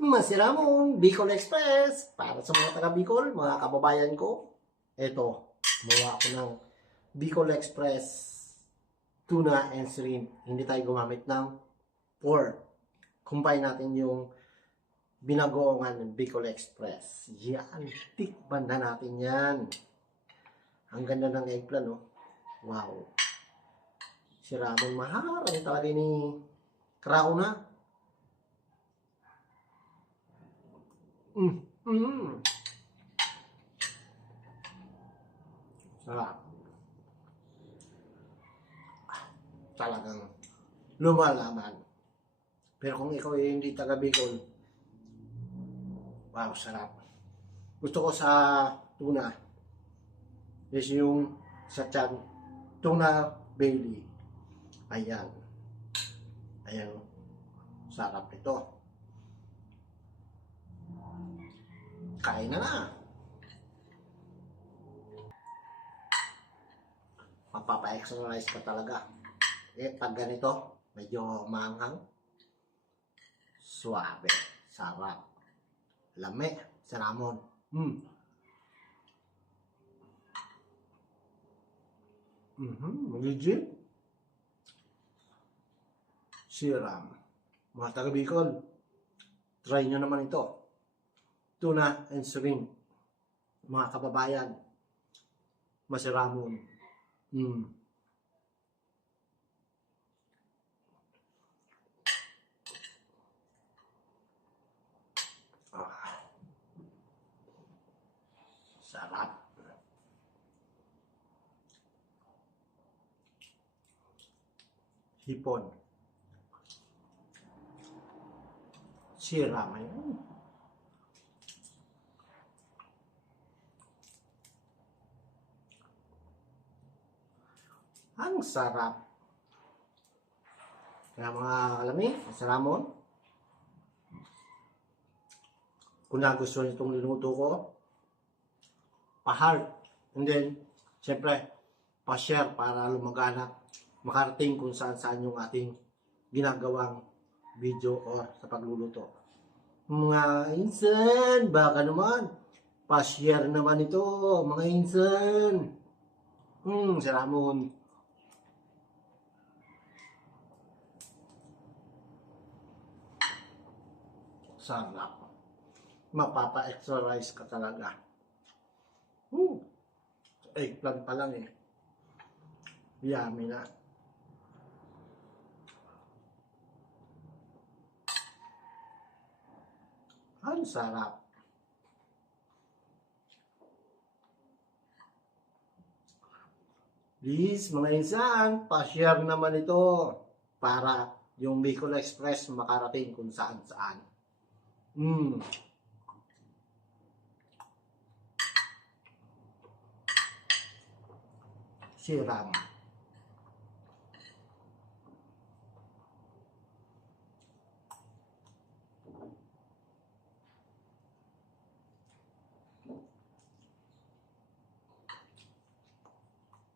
Masira mo, Bicol Express. Para sa mga taga Bicol, mga kababayan ko, eto, gumawa ako ng Bicol Express tuna and shrimp. Hindi tayo gumamit ng pork. Combine natin yung binagoongan ng Bicol Express. Yan, tikman na natin yan. Ang ganda ng eggplant, no? Wow. Si Ramon maharang talaga ni Krauna. Sarap. Talagang lumalaman. Pero kung ikaw ay hindi taga Bicol, wow, sarap. Gusto ko sa tuna is yung sa tiyan, tuna belly. Ayan. Ayan. Sarap ito. Kain na. Mapapa-exercise ka talaga. Pag ganito, medyo maanghang, suabe, sarap, lame, sa Ramon. Legit. Siram. Mga taga Bicol, try nyo naman ito. Tuna and shrimp. Mga kababayan, Ramon. Sarap. Hipon. Siram. Ang sarap. Kaya mga kalami, sa Ramon, kung nagustuhan itong linuto ko, pa-heart. And then, syempre, pa-share para lumaganap, makarating kung saan-saan yung ating ginagawang video or sa pagluluto. Mga insan, baka naman, pa-share naman ito, mga insan. Sa Ramon. Sarap. Mapapa-exercise ka talaga. Eggplant pa lang eh. Yummy na. Ang sarap. Please, mga insan, pa-share naman ito para yung Bicol Express makarating kung saan-saan. Siram.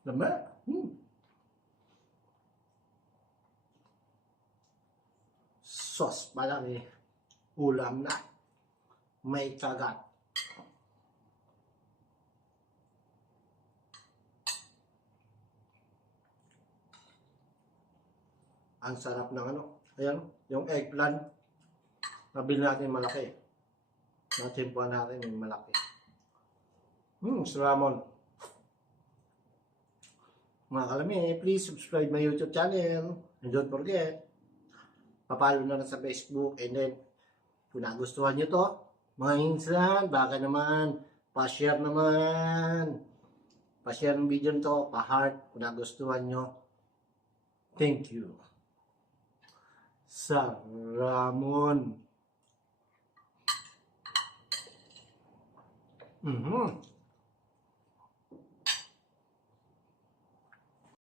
Lama? Sauce pa lang eh. Ulam na. May kagat. Ang sarap ng ano. Ayan, yung eggplant. Nabili natin malaki. Natimpuan natin yung malaki. Ramon. Mga kalami, please subscribe my YouTube channel. And don't forget, papalo na sa Facebook. And then, kung nagustuhan nyo to, mga insan, baka naman, pa-share naman. Pa-share ng video nito, pa-heart, kung nagustuhan nyo. Thank you. Sa Ramon.